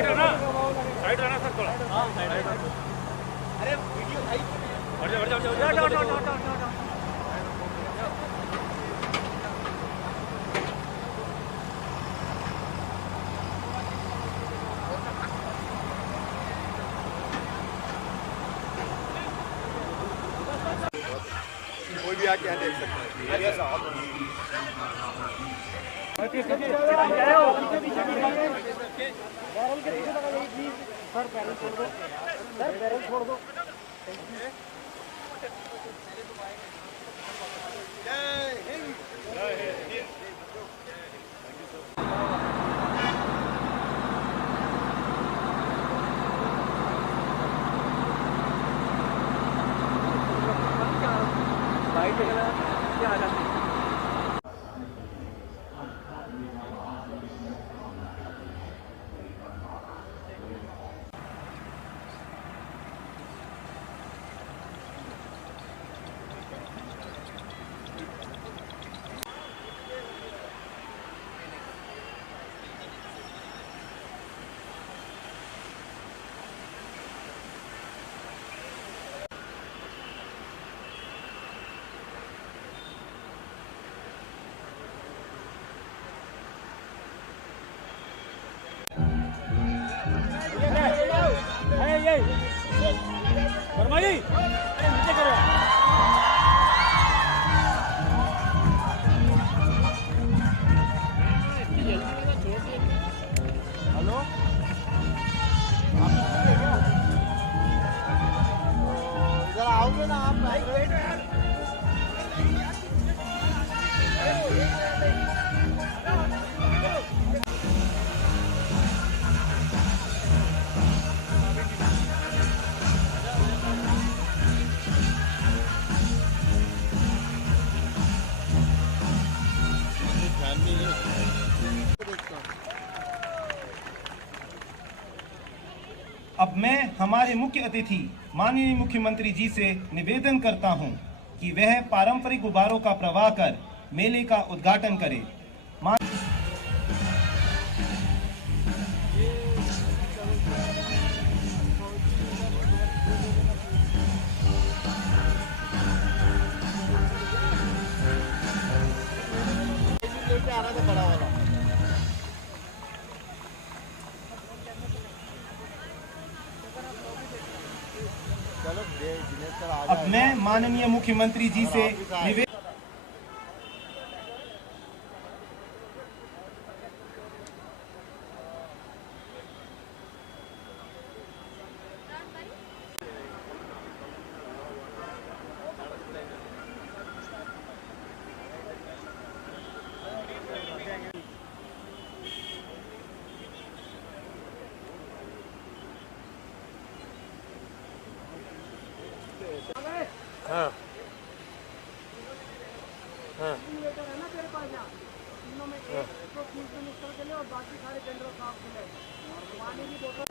Side रहना sir थोड़ा। हाँ साइड। अरे वीडियो भाई हट जा हट जा हट जा। कोई भी आके यहाँ देख सकता है। सर पैरल छोड़ दो, सर पैरल छोड़ दो। वर्मा जी नीचे करो। हेलो इधर आओगे ना आप? अब मैं हमारे मुख्य अतिथि माननीय मुख्यमंत्री जी से निवेदन करता हूं कि वह पारंपरिक गुब्बारों का प्रवाह कर मेले का उद्घाटन करें। आना तो बड़ा वाला। अब मैं माननीय मुख्यमंत्री जी से निवेदन हाँ हाँ और बाकी सारे टेंडर साफ मिले और पानी की बोतल।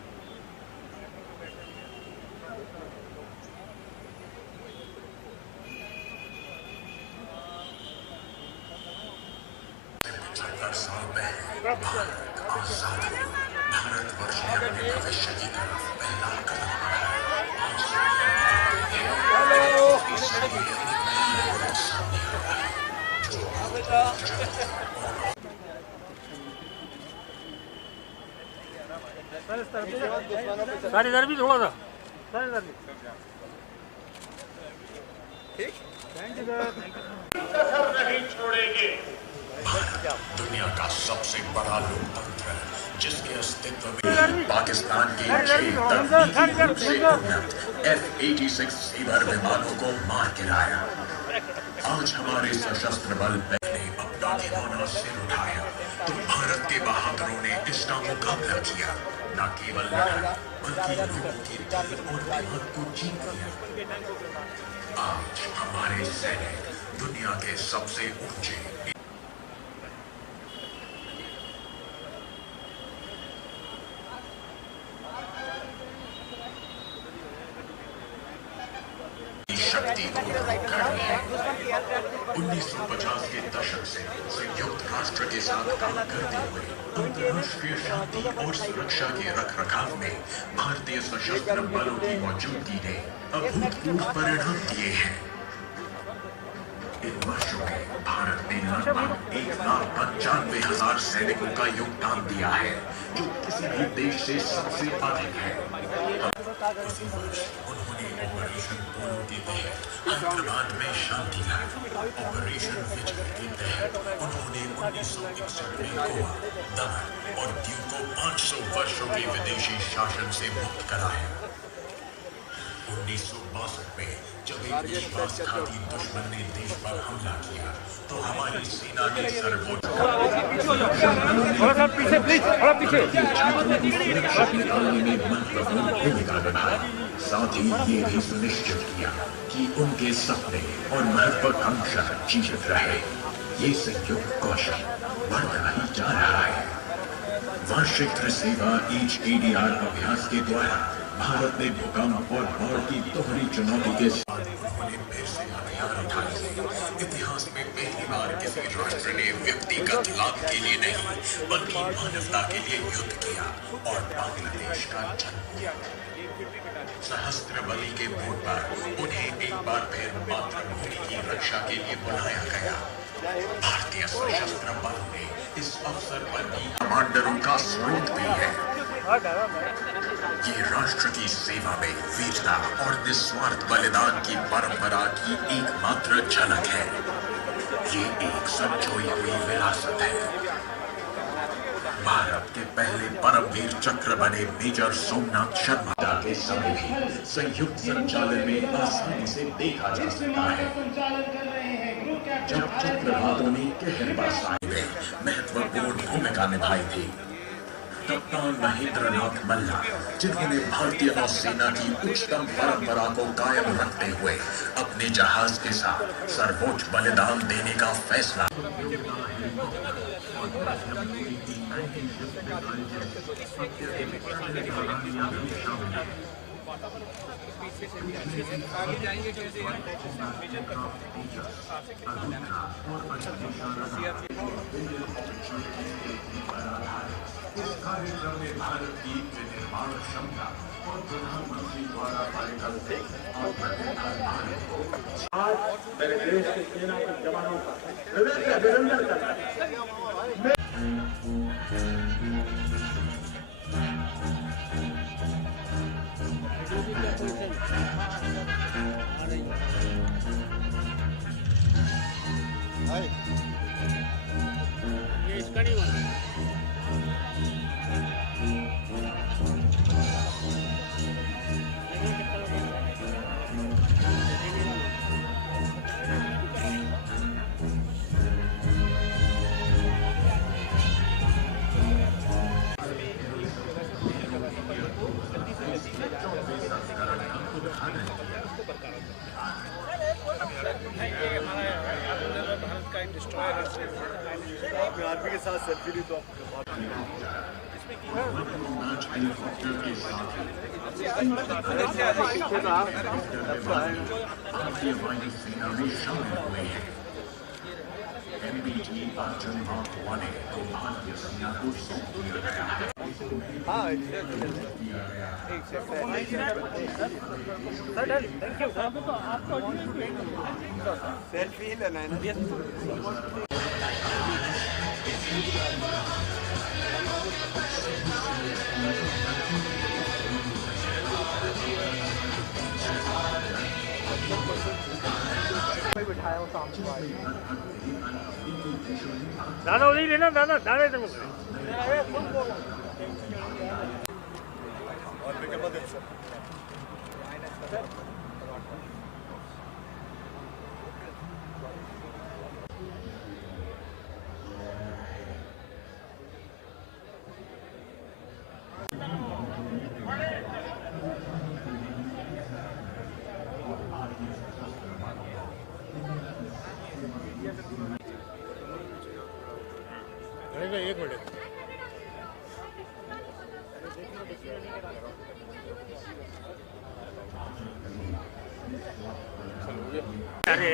भारतवर्ष ने अपने भविष्य की तरफ पहला कदम बढ़ाया। सर इधर भी थोड़ा सा, सर इधर भी ठीक। Thank you sir. नहीं छोड़ेंगे। दुनिया का सबसे बड़ा लोकतंत्र जिसके अस्तित्व में पाकिस्तान की F-86 सीवर विमानों को मार गिराया। आज हमारे सशस्त्र बल ने अपना दीवाना सिर उठाया तो भारत के बहादुरों ने इसका मुकाबला किया। न केवल लड़ा बल्कि लोगों के दिल और दिमाग को जीत लिया। आज हमारे सैनिक दुनिया के सबसे ऊंचे शक्ति को खड़ी है। 1950 के दशक से संयुक्त राष्ट्र के साथ काम करते हुए अंतर्राष्ट्रीय शांति और सुरक्षा के रखरखाव में भारतीय सशस्त्र बलों की मौजूदगी ने अभूतपूर्व परिणाम दिए हैं। इन वर्षों में भारत ने लगभग 1,95,000 सैनिकों का योगदान दिया है, जो किसी भी देश से सबसे अधिक है। उन्होंने ऑपरेशन पोलो के तहत हैदराबाद में शांति लाई। ऑपरेशन विजय के तहत उन्होंने 1961 में गोवा, दमन और दीव को 500 वर्षों के विदेशी शासन से मुक्त कराया। 1962 में जब एक विश्वासघाती दुश्मन ने देश पर हमला किया तो हमारी सेना ने सर्वोच्च भूमिका निभाई। साथ ही ये भी सुनिश्चित किया कि उनके सपने और महत्वाकांक्षा जीवित रहे। ये संयुक्त कौशल बढ़ता ही जा रहा है। वार्षिक त्रिसेवा HADR अभ्यास के द्वारा भारत ने भूकंप और बाढ़ की दोहरी चुनौती के साथ फिर से हथियार उठाए। इतिहास में पहली बार किसी राष्ट्र ने व्यक्तिगत लाभ के लिए नहीं बल्कि मानवता के लिए युद्ध किया और बांग्लादेश का जन्म किया। सहस्त्र बली के बोर्ड पर उन्हें एक बार फिर मातृभूमि की रक्षा के लिए बुलाया गया। भारतीय सशस्त्र बलों में इस अवसर पर भी कमांडरों का स्रोत भी है। ये राष्ट्र की सेवा में वीरता और निस्वार्थ बलिदान की परंपरा की एकमात्र झलक है। ये एक संजोई हुई विरासत है। भारत के पहले परमवीर चक्र बने मेजर सोमनाथ शर्मा के समय भी संयुक्त संचालन में आसानी से देखा जा सकता है। जब चक्रवातों ने कहर बरसाने में महत्वपूर्ण भूमिका निभाई थी, कप्तान महेंद्र नाथ मल्ला, जिन्होंने भारतीय नौसेना की उच्चतम परंपरा को कायम रखते हुए अपने जहाज के साथ सर्वोच्च बलिदान देने का फैसला इस कार्यक्रम में भारत की निर्माण क्षमता और प्रधानमंत्री द्वारा परिकल्पित भारत को आज मेरे देश के सेना के जवानों का हृदय से अभिनंदन करता है। ये इसका नहीं हुआ। आपने आर्मी के साथ सेल्फी ली तो हेलीकॉप्टर के साथ भारतीय वायुसेना में शामिल हुए हैं। MBG अर्जुन मार्क 1 को भारतीय सेना को सौंप दिया गया है। सेल्फी लेना है ना। दादा उधर लेना, दादा दादा इधर एक मिनट। अरे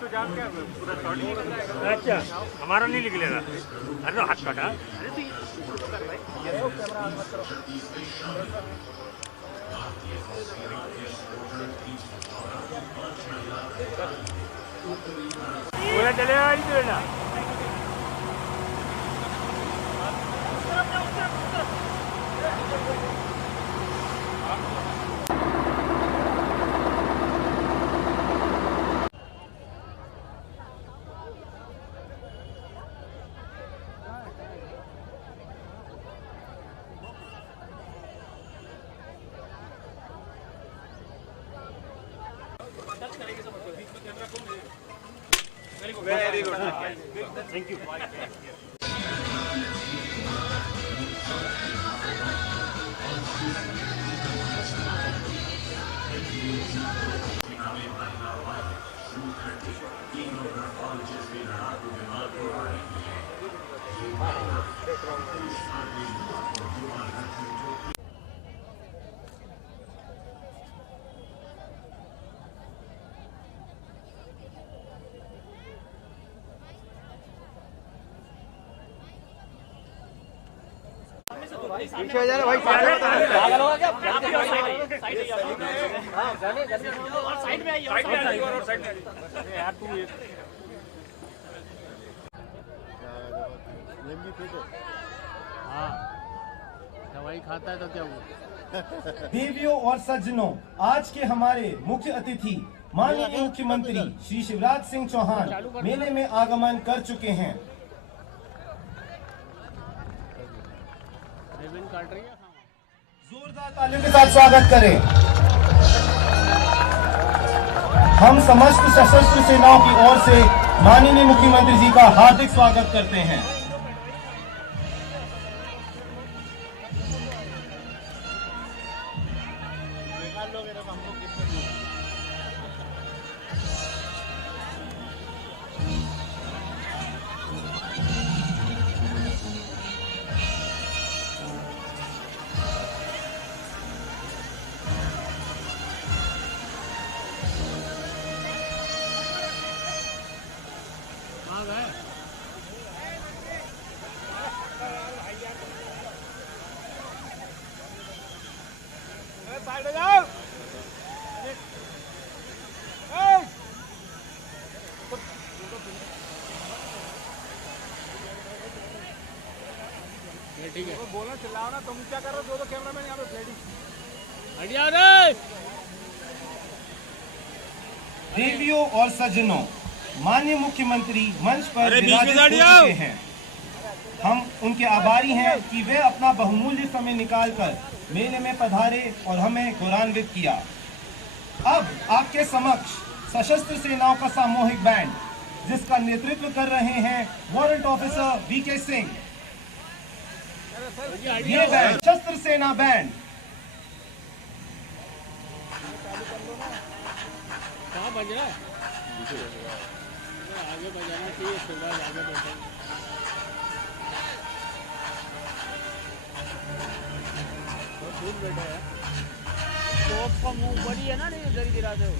तो जान क्या पूरा शॉर्ट ही निकल जाएगा। अच्छा हमारा नहीं निकलेगा। अरे तो हाथ काटा। अरे तो पूरा चलेगा ही तो ना। Very good, thank you. पीछे हो जाना भाई, पागल होगा क्या? साइड में आइए और साइड में यार तू ये हाँ दवाई खाता है तो क्या हुआ? देवियों और सज्जनों, आज के हमारे मुख्य अतिथि माननीय मुख्यमंत्री श्री शिवराज सिंह चौहान मेले में आगमन कर चुके हैं। रेबन काट रही है। जोरदार तालियों के साथ स्वागत करें। हम समस्त सशस्त्र सेनाओं की ओर से माननीय मुख्यमंत्री जी का हार्दिक स्वागत करते हैं। कहाँ गए? ठीक है बोलना चिल्लाओ ना, तुम क्या कर रहे हो? दो कैमरामैन यहाँ पे फ्लेडी हटिया रे। देवियों और सज्जनों, माननीय मुख्यमंत्री मंच पर विराजित हो चुके हैं। हम उनके आभारी हैं कि वे अपना बहुमूल्य समय निकालकर मेले में पधारे और हमें गौरवान्वित किया। अब आपके समक्ष सशस्त्र सेनाओं का सामूहिक बैंड, जिसका नेतृत्व कर रहे हैं वारंट ऑफिसर वीके सिंह। ये बैंड सशस्त्र सेना बैंड कहाँ बज रहा है? आगे बजाना चाहिए, शिवराज आगे बैठे। बहुत दूर बैठा है। टॉप का मुंह बड़ी है ना, नहीं इधर ही गिरा दो।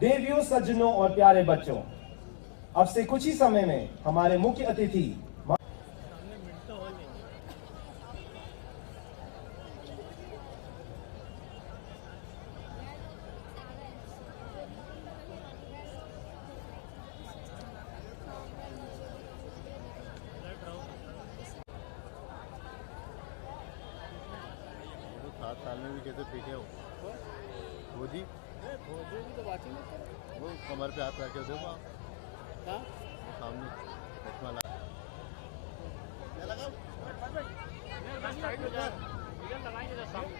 देवियों, सज्जनों और प्यारे बच्चों, अब से कुछ ही समय में हमारे मुख्य अतिथि 7 साल में भी कैसे फेंके हो मोदी? भोजो की तो बात ही मत करो। वो कमर पे हाथ रखे देखो आप हाँ? सामने चश्मा लगा इधर लगाएंगे इधर सामने।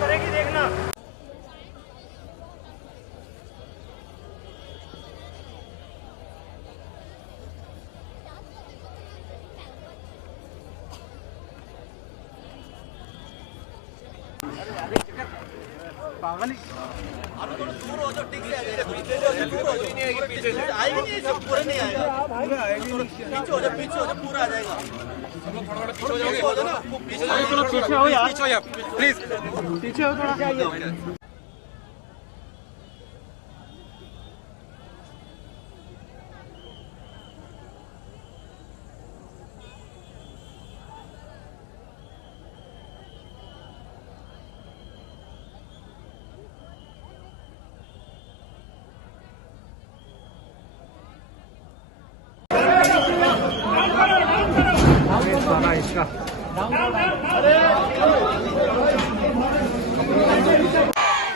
करेगी देखना। पागल दूर हो तो ठीक से आ जाएगा पीछे से दूर हो नहीं आएगी पीछे से आएगी नहीं सब पूरा नहीं आएगा पीछे हो जा पूरा आ जाएगा पीछे हो जा ना पीछे हो यार, पीछे हो यार प्लीज, पीछे हो थोड़ा।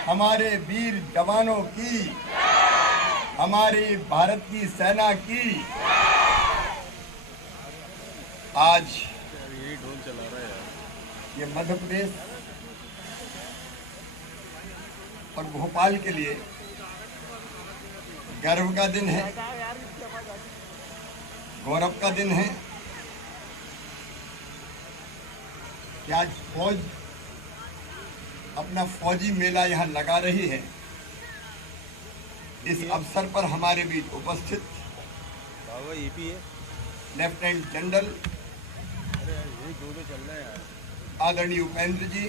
हमारे वीर जवानों की, हमारी भारत की सेना की आज ये मध्य प्रदेश और भोपाल के लिए गर्व का दिन है, गौरव का दिन है कि आज फौज अपना फौजी मेला यहाँ लगा रही है। इस अवसर पर हमारे बीच उपस्थित लेफ्टिनेंट जनरल आदरणीय उपेंद्र जी,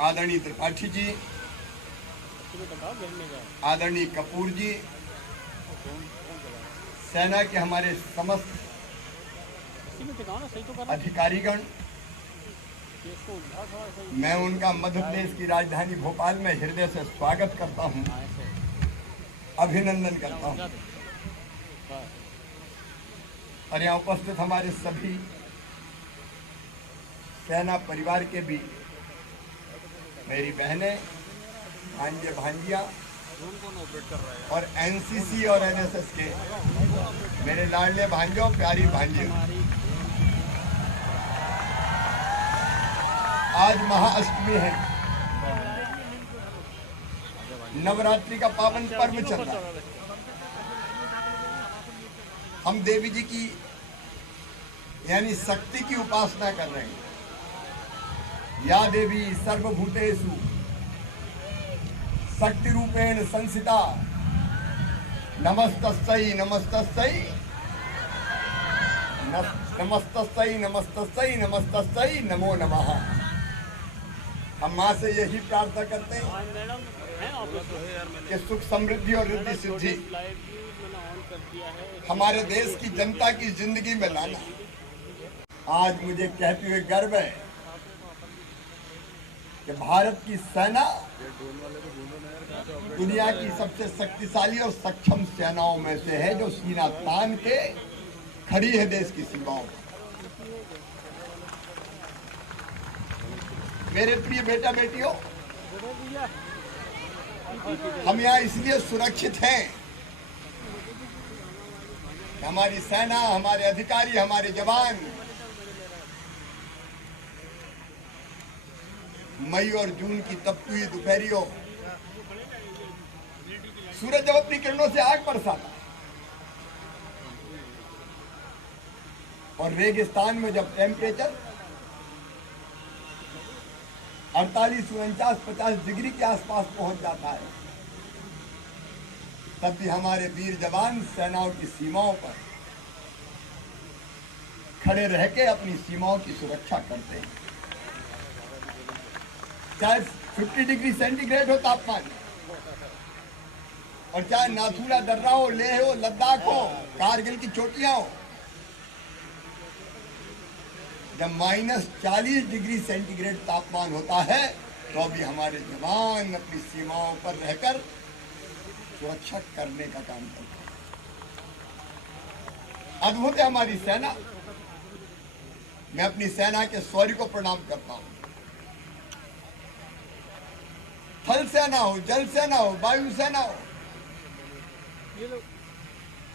आदरणीय त्रिपाठी जी, आदरणीय कपूर जी, सेना के हमारे समस्त अधिकारीगण, मैं उनका मध्य प्रदेश की राजधानी भोपाल में हृदय से स्वागत करता हूं, अभिनंदन करता हूं। और यहाँ उपस्थित हमारे सभी सेना परिवार के भी मेरी बहनें, भांजे भांजियां और एनसीसी और एनएसएस के मेरे लाडले भांजों, प्यारी भांजियों, आज महाअष्टमी है, नवरात्रि का पावन पर्व चल रहा है। हम देवी जी की यानी शक्ति की उपासना कर रहे हैं। या देवी सर्वभूतेषु शक्ति रूपेण संस्थिता नमस्तस्यै नमस्तस्यै नमस्तस्यै नमस्तस्यै नमस्तस्यै नमो नमः। हम माँ से यही प्रार्थना करते हैं कि सुख समृद्धि और रिद्धि सिद्धि हमारे देश की जनता की जिंदगी में लाना। आज मुझे कहते हुए गर्व है कि भारत की सेना दुनिया की सबसे शक्तिशाली और सक्षम सेनाओं में से है, जो सीना तान के खड़ी है देश की सीमाओं पर। मेरे प्रिय बेटा बेटियों, हम यहाँ इसलिए सुरक्षित हैं कि हमारी सेना, हमारे अधिकारी, हमारे जवान मई और जून की तपती हुई दोपहरियों सूरज जब अपनी किरणों से आग बरसाता और रेगिस्तान में जब टेम्परेचर 48, 49, 50 डिग्री के आसपास पहुंच जाता है, तब भी हमारे वीर जवान सेनाओं की सीमाओं पर खड़े रह के अपनी सीमाओं की सुरक्षा करते हैं। चाहे 50 डिग्री सेंटीग्रेड हो तापमान, और चाहे नाथुला दर्रा हो, लेह हो, लद्दाख हो, कारगिल की चोटियां हो, जब -40 डिग्री सेंटीग्रेड तापमान होता है तो भी हमारे जवान अपनी सीमाओं पर रहकर सुरक्षा करने का काम करते हैं। अद्भुत है हमारी सेना। मैं अपनी सेना के शौर्य को प्रणाम करता हूं। थल सेना हो, जल सेना हो, वायु सेना हो,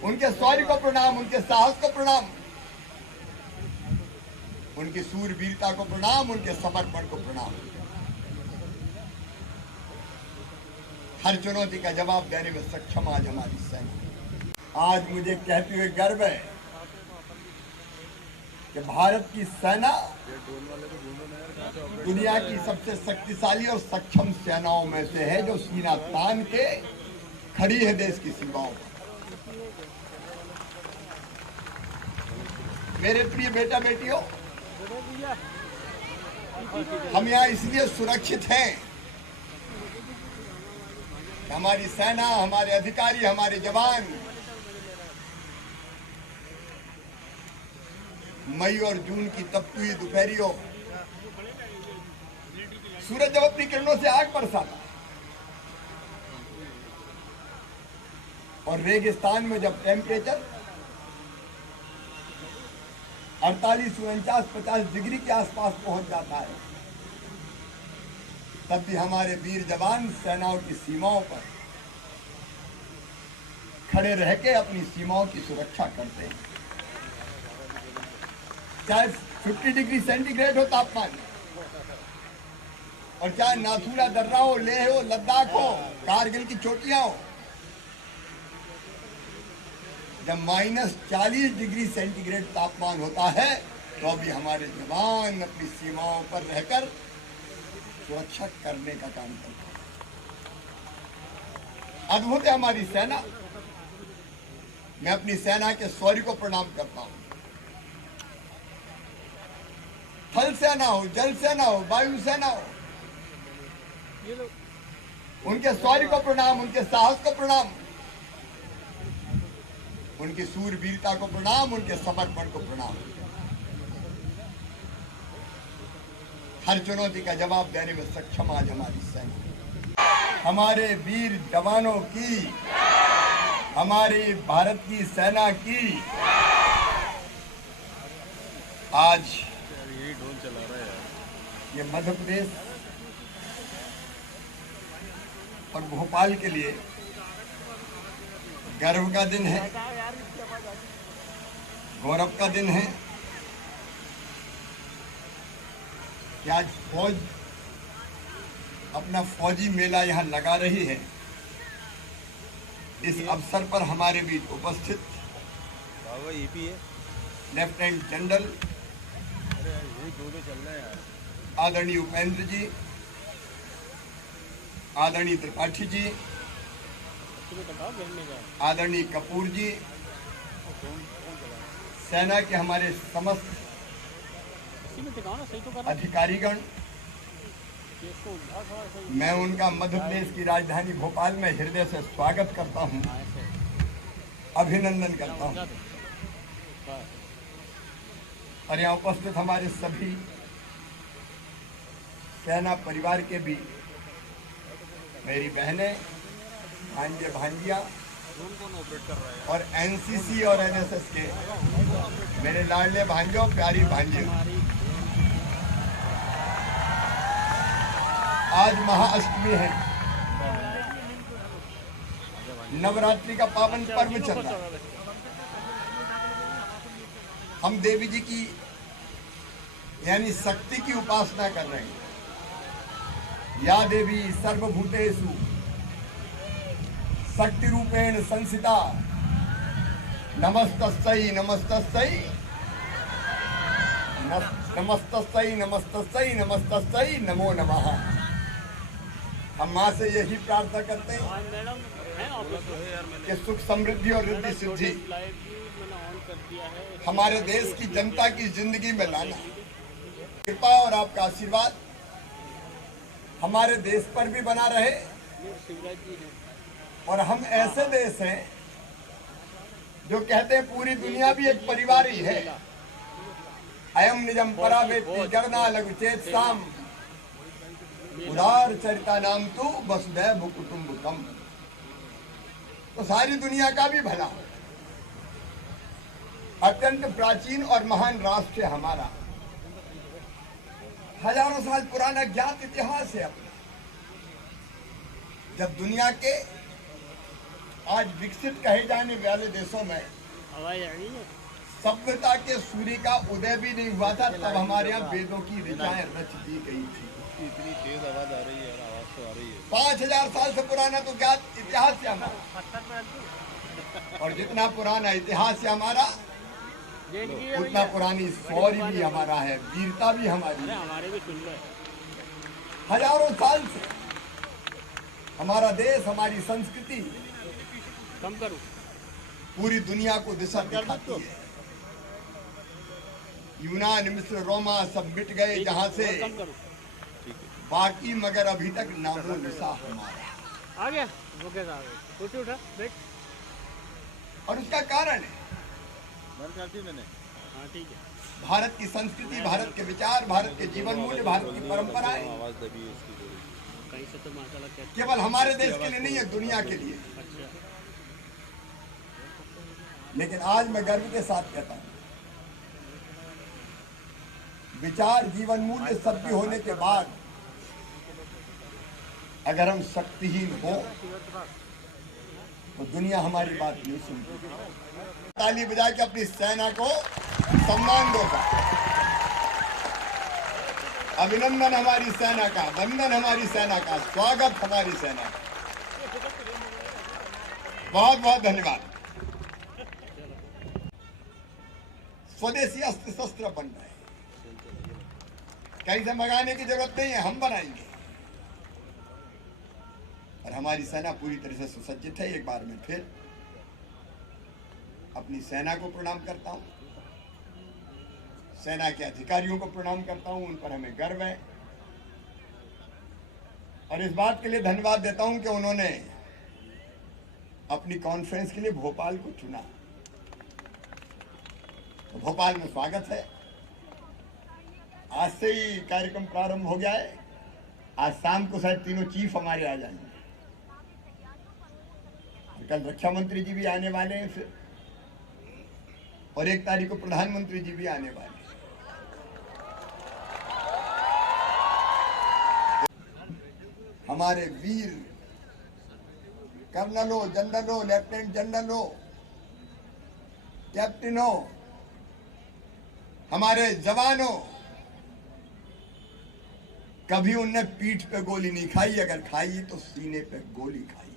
उनके शौर्य को प्रणाम, उनके साहस को प्रणाम, उनकी सूरवीरता को प्रणाम, उनके समर्पण को प्रणाम। हर चुनौती का जवाब देने में सक्षम आज हमारी सेना। आज मुझे कहते हुए गर्व है कि भारत की सेना दुनिया की सबसे शक्तिशाली और सक्षम सेनाओं में से है, जो सीना तान के खड़ी है देश की सीमाओं पर। मेरे प्रिय बेटा बेटियों, हम यहाँ इसलिए सुरक्षित हैं, हमारी सेना, हमारे अधिकारी, हमारे जवान मई और जून की तपती हुई दोपहरियों सूरज जब अपनी किरणों से आग बरसाता और रेगिस्तान में जब टेम्परेचर 48, 49, 50 डिग्री के आसपास पहुंच जाता है, तब भी हमारे वीर जवान सेनाओं की सीमाओं पर खड़े रह के अपनी सीमाओं की सुरक्षा करते हैं। चाहे 50 डिग्री सेंटीग्रेड हो तापमान, और चाहे नाथुला दर्रा हो, लेह हो, लद्दाख हो, कारगिल की चोटियां हो, जब -40 डिग्री सेंटीग्रेड तापमान होता है, तो भी हमारे जवान अपनी सीमाओं पर रहकर सुरक्षा करने का काम करते हैं। अद्भुत है हमारी सेना। मैं अपनी सेना के शौर्य को प्रणाम करता हूं। थल सेना हो, जल सेना हो, वायु सेना हो, उनके शौर्य को प्रणाम, उनके साहस को प्रणाम, उनकी सूरवीरता को प्रणाम, उनके समर्पण को प्रणाम। हर चुनौती का जवाब देने में सक्षम आज हमारी सेना। हमारे वीर जवानों की, हमारी भारत की सेना की आज ये मध्य प्रदेश और भोपाल के लिए गर्व का दिन है, गौरव का दिन है कि आज फौज अपना फौजी मेला यहाँ लगा रही है। इस अवसर पर हमारे बीच उपस्थित लेफ्टिनेंट जनरल आदरणीय उपेंद्र जी, आदरणीय त्रिपाठी जी, आदरणीय कपूर जी, सेना के हमारे समस्त अधिकारीगण, मैं उनका मध्य प्रदेश की राजधानी भोपाल में हृदय से स्वागत करता हूं, अभिनंदन करता हूं। और यहाँ उपस्थित हमारे सभी सेना परिवार के भी मेरी बहनें, भांजे भांजिया और एनसीसी और एनएसएस के मेरे लाडले भांजों, प्यारी भांजियों, आज महाअष्टमी है, नवरात्रि का पावन पर्व चल रहा है। हम देवी जी की यानी शक्ति की उपासना कर रहे हैं। या देवी सर्वभूतेषु शक्ति रूपेण संस्थिता नमस्तस्यै नमस्तस्यै नमस्तस्यै नमस्तस्यै नमस्तस्यै नमो नमः। हम माँ से यही प्रार्थना करते हैं कि सुख समृद्धि और रिद्धि सिद्धि हमारे देश की जनता की जिंदगी में लाना। कृपा और आपका आशीर्वाद हमारे देश पर भी बना रहे, और हम ऐसे देश हैं जो कहते हैं पूरी दुनिया भी एक परिवार ही है। अयम निजम परावेत्ति गणना लघु चेत साम उदार चरिता नाम तू वसुदैव कुटुंबकम। तो सारी दुनिया का भी भला हो। अत्यंत प्राचीन और महान राष्ट्र है हमारा, हजारों साल पुराना ज्ञात इतिहास है अपना। जब दुनिया के आज विकसित कहे जाने वाले देशों में सभ्यता के सूर्य का उदय भी नहीं हुआ था, तब हमारे यहाँ वेदों की ऋचाएं रच दी गई थी। इतनी तेज आवाज आ रही है यार, आवाज तो आ रही है। 5000 साल से पुराना तो ज्ञात इतिहास है हमारा, और जितना पुराना इतिहास है हमारा उतना पुरानी शौर्य भी हमारा है, वीरता भी हमारी है। हमारे भी सुन लो। हजारों साल से हमारा देश, हमारी संस्कृति कम करो, पूरी दुनिया को दिशा दिखाती है। यूनान, मिस्र, रोमा सब मिट गए जहां से, कम करो। बाकी मगर अभी तक नामो निशा हमारा। आ गया ओके साहब, उठा बैठ। और उसका कारण है मैंने। हाँ ठीक है। भारत की संस्कृति, भारत के विचार, भारत के जीवन मूल्य, भारत की परंपराएं आवाज दबी है इसकी थोड़ी। कहीं से तो माशाल्लाह कहते केवल हमारे देश के लिए नहीं है, दुनिया के लिए। अच्छा लेकिन आज मैं गर्व के साथ कहता हूं, विचार, जीवन मूल्य सब भी होने के बाद अगर हम शक्तिहीन हो तो दुनिया हमारी बात नहीं सुनती। ताली बजा के अपनी सेना को सम्मान दो। अभिनंदन हमारी सेना का, वंदन हमारी सेना का, स्वागत हमारी सेना का। बहुत बहुत धन्यवाद। स्वदेशी अस्त्र शस्त्र बन रहे हैं, कहीं से मंगाने की जरूरत नहीं है, हम बनाएंगे। और हमारी सेना पूरी तरह से सुसज्जित है। एक बार मैं फिर अपनी सेना को प्रणाम करता हूं, सेना के अधिकारियों को प्रणाम करता हूं, उन पर हमें गर्व है। और इस बात के लिए धन्यवाद देता हूं कि उन्होंने अपनी कॉन्फ्रेंस के लिए भोपाल को चुना। तो भोपाल में स्वागत है। आज से ही कार्यक्रम प्रारंभ हो गया है। आज शाम को शायद तीनों चीफ हमारे आ जाएंगे। कल रक्षा मंत्री जी भी आने वाले हैं फिर, और 1 तारीख को प्रधानमंत्री जी भी आने वाले हैं। हमारे वीर कर्नलों, जनरलों, लेफ्टिनेंट जनरलों, कैप्टनों, हमारे जवानों, कभी उनने पीठ पे गोली नहीं खाई, अगर खाई तो सीने पे गोली खाई।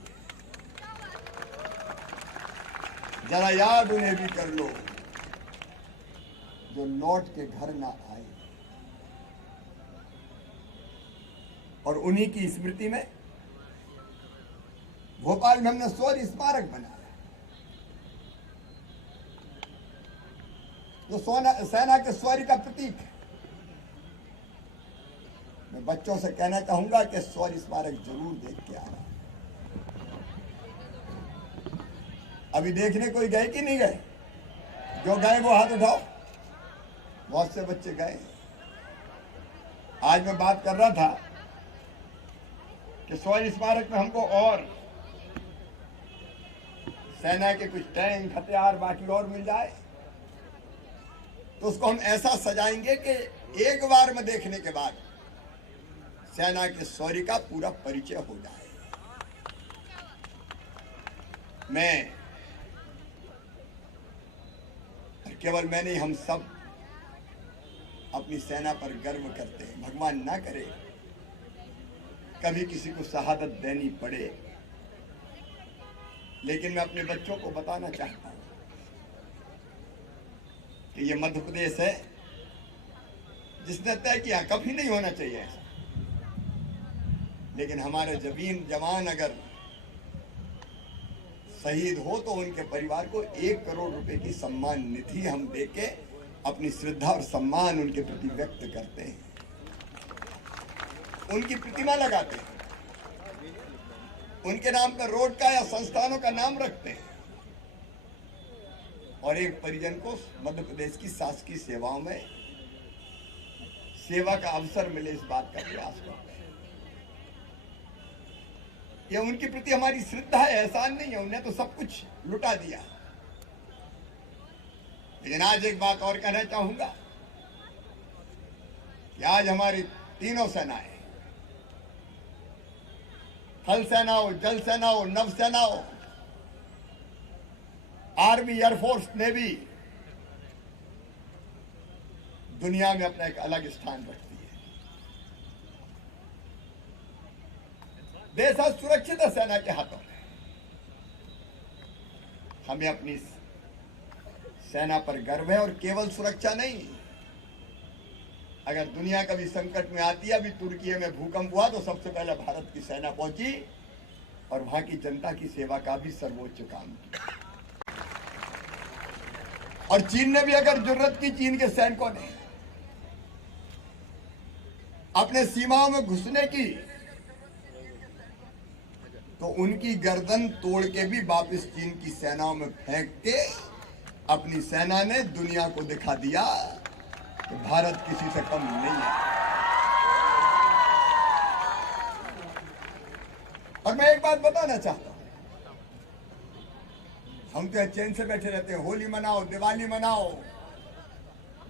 जरा याद उन्हें भी कर लो जो लौट के घर ना आए। और उन्हीं की स्मृति में भोपाल में हमने शौर्य स्मारक बनाया, जो सेना के शौर्य का प्रतीक है। मैं बच्चों से कहना चाहूंगा कि शौर्य स्मारक जरूर देख के आना। अभी देखने कोई गए कि नहीं गए? जो गए वो हाथ उठाओ। बहुत से बच्चे गए। आज मैं बात कर रहा था कि शौर्य स्मारक में हमको और सेना के कुछ टैंक, हथियार बाकी और मिल जाए तो उसको हम ऐसा सजाएंगे कि एक बार में देखने के बाद सेना के शौर्य का पूरा परिचय हो जाए। मैं केवल मैं नहीं, हम सब अपनी सेना पर गर्व करते हैं। भगवान ना करे कभी किसी को शहादत देनी पड़े, लेकिन मैं अपने बच्चों को बताना चाहता हूं कि ये मध्य प्रदेश है जिसने तय किया, कभी नहीं होना चाहिए ऐसा, लेकिन हमारे जवान अगर शहीद हो तो उनके परिवार को 1 करोड़ रुपए की सम्मान निधि हम देके अपनी श्रद्धा और सम्मान उनके प्रति व्यक्त करते हैं। उनकी प्रतिमा लगाते हैं, उनके नाम पर रोड का या संस्थानों का नाम रखते हैं, और एक परिजन को मध्य प्रदेश की शासकीय सेवाओं में सेवा का अवसर मिले इस बात का प्रयास करते हैं। ये उनके प्रति हमारी श्रद्धा है, एहसान नहीं है। उन्हें तो सब कुछ लुटा दिया। लेकिन आज एक बात और कहना चाहूंगा कि आज हमारी तीनों सेनाएं, थल सेना हो, जल सेना हो, नव सेना हो, आर्मी, एयरफोर्स, नेवी, दुनिया में अपना एक अलग स्थान रखती है। देश आज सुरक्षित है सेना के हाथों में। हमें अपनी सेना पर गर्व है, और केवल सुरक्षा नहीं, अगर दुनिया कभी संकट में आती है, अभी तुर्की में भूकंप हुआ तो सबसे पहले भारत की सेना पहुंची और वहां की जनता की सेवा का भी सर्वोच्च काम किया। और चीन ने भी अगर जरूरत की, चीन के सैनिकों ने अपने सीमाओं में घुसने की, तो उनकी गर्दन तोड़ के भी वापस चीन की सेनाओं में फेंक के अपनी सेना ने दुनिया को दिखा दिया कि भारत किसी से कम नहीं है। और मैं एक बात बताना चाहता हूं, हम तो चैन से बैठे रहते हैं। होली मनाओ, दिवाली मनाओ,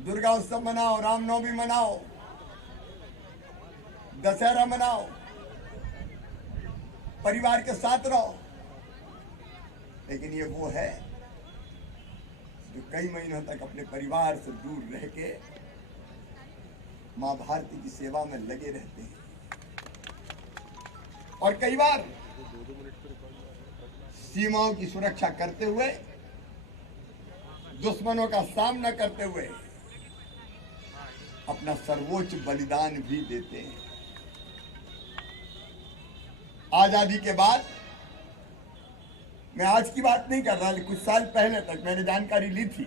दुर्गा उत्सव मनाओ, रामनवमी मनाओ, दशहरा मनाओ, परिवार के साथ रहो, लेकिन ये वो है जो कई महीनों तक अपने परिवार से दूर रह के मां भारती की सेवा में लगे रहते हैं। और कई बार सीमाओं की सुरक्षा करते हुए, दुश्मनों का सामना करते हुए अपना सर्वोच्च बलिदान भी देते हैं। आजादी के बाद, मैं आज की बात नहीं कर रहा, कुछ साल पहले तक मैंने जानकारी ली थी,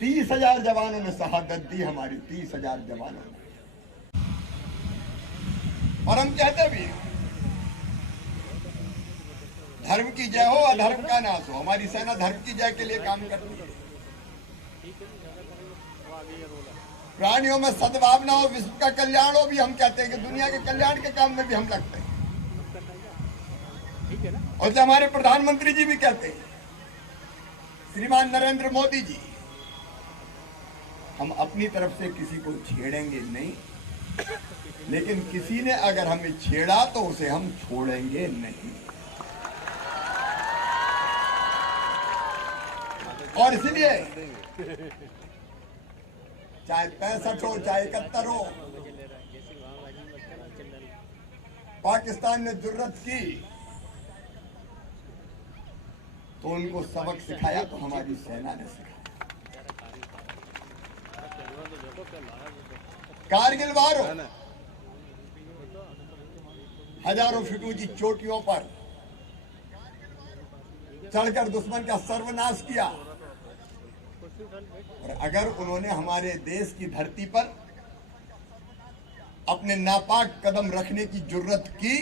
30,000 जवानों ने शहादत दी, हमारी 30,000 जवानों ने। और हम कहते भी, धर्म की जय हो, अधर्म का नाश हो। हमारी सेना धर्म की जय के लिए काम करती है। प्राणियों में सद्भावना हो, विश्व का कल्याण हो, भी हम कहते हैं कि दुनिया के कल्याण के काम में भी हम लगते हैं। और जो हमारे प्रधानमंत्री जी भी कहते हैं, श्रीमान नरेंद्र मोदी जी, हम अपनी तरफ से किसी को छेड़ेंगे नहीं, लेकिन किसी ने अगर हमें छेड़ा तो उसे हम छोड़ेंगे नहीं। और इसलिए चाहे 65 हो, चाहे 71 हो, पाकिस्तान ने जुर्रत की तो उनको सबक सिखाया, तो हमारी सेना ने सिखाया। कारगिल वार हो, हजारों फीट ऊंची चोटियों पर चढ़कर दुश्मन का सर्वनाश किया। और अगर उन्होंने हमारे देश की धरती पर अपने नापाक कदम रखने की जुर्रत की,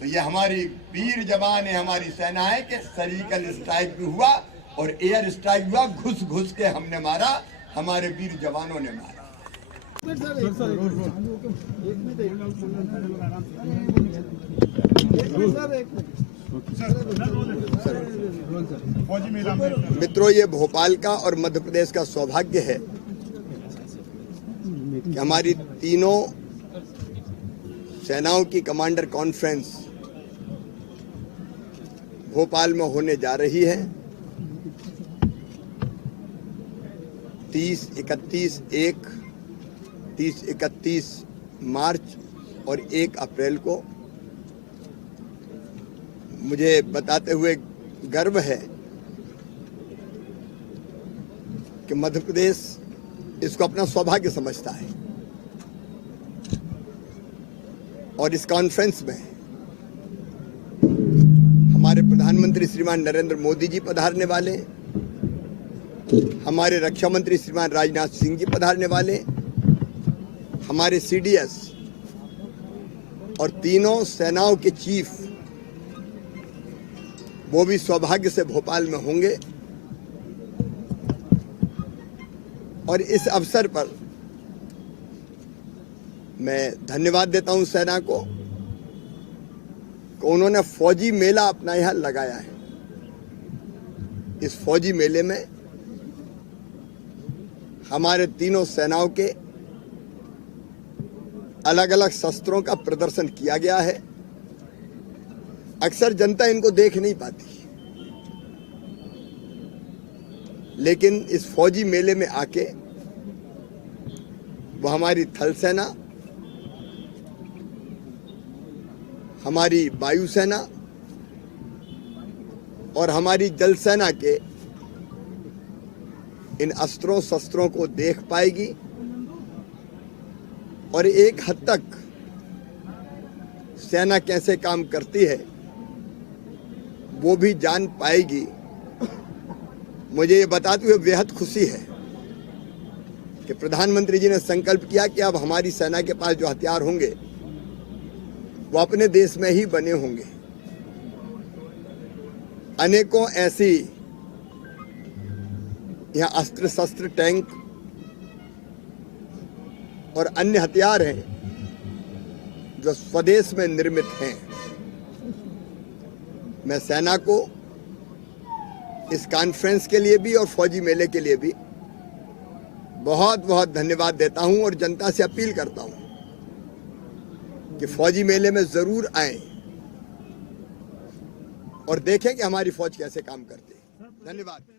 तो ये हमारी वीर जवान है, हमारी सेना है कि सर्जिकल स्ट्राइक भी हुआ और एयर स्ट्राइक हुआ, घुस घुस के हमने मारा, हमारे वीर जवानों ने मारा। मित्रों, ये भोपाल का और मध्य प्रदेश का सौभाग्य है कि हमारी तीनों सेनाओं की कमांडर कॉन्फ्रेंस भोपाल में होने जा रही है। 30, 31 मार्च और 1 अप्रैल को। मुझे बताते हुए गर्व है कि मध्य प्रदेश इसको अपना सौभाग्य समझता है। और इस कॉन्फ्रेंस में हमारे प्रधानमंत्री श्रीमान नरेंद्र मोदी जी पधारने वाले, हमारे रक्षा मंत्री श्रीमान राजनाथ सिंह जी पधारने वाले, हमारे सीडीएस और तीनों सेनाओं के चीफ वो भी सौभाग्य से भोपाल में होंगे। और इस अवसर पर मैं धन्यवाद देता हूं सेना को कि उन्होंने फौजी मेला अपना यहाँ लगाया है। इस फौजी मेले में हमारे तीनों सेनाओं के अलग अलग शस्त्रों का प्रदर्शन किया गया है। अक्सर जनता इनको देख नहीं पाती, लेकिन इस फौजी मेले में आके वो हमारी थल सेना, हमारी वायुसेना और हमारी जल सेना के इन अस्त्रों शस्त्रों को देख पाएगी और एक हद तक सेना कैसे काम करती है वो भी जान पाएगी। मुझे ये बताते हुए बेहद खुशी है कि प्रधानमंत्री जी ने संकल्प किया कि अब हमारी सेना के पास जो हथियार होंगे वो अपने देश में ही बने होंगे। अनेकों ऐसी यहाँ अस्त्र शस्त्र, टैंक और अन्य हथियार हैं जो स्वदेश में निर्मित हैं। मैं सेना को इस कॉन्फ्रेंस के लिए भी और फौजी मेले के लिए भी बहुत बहुत धन्यवाद देता हूं और जनता से अपील करता हूं कि फौजी मेले में जरूर आएं और देखें कि हमारी फौज कैसे काम करती है। धन्यवाद।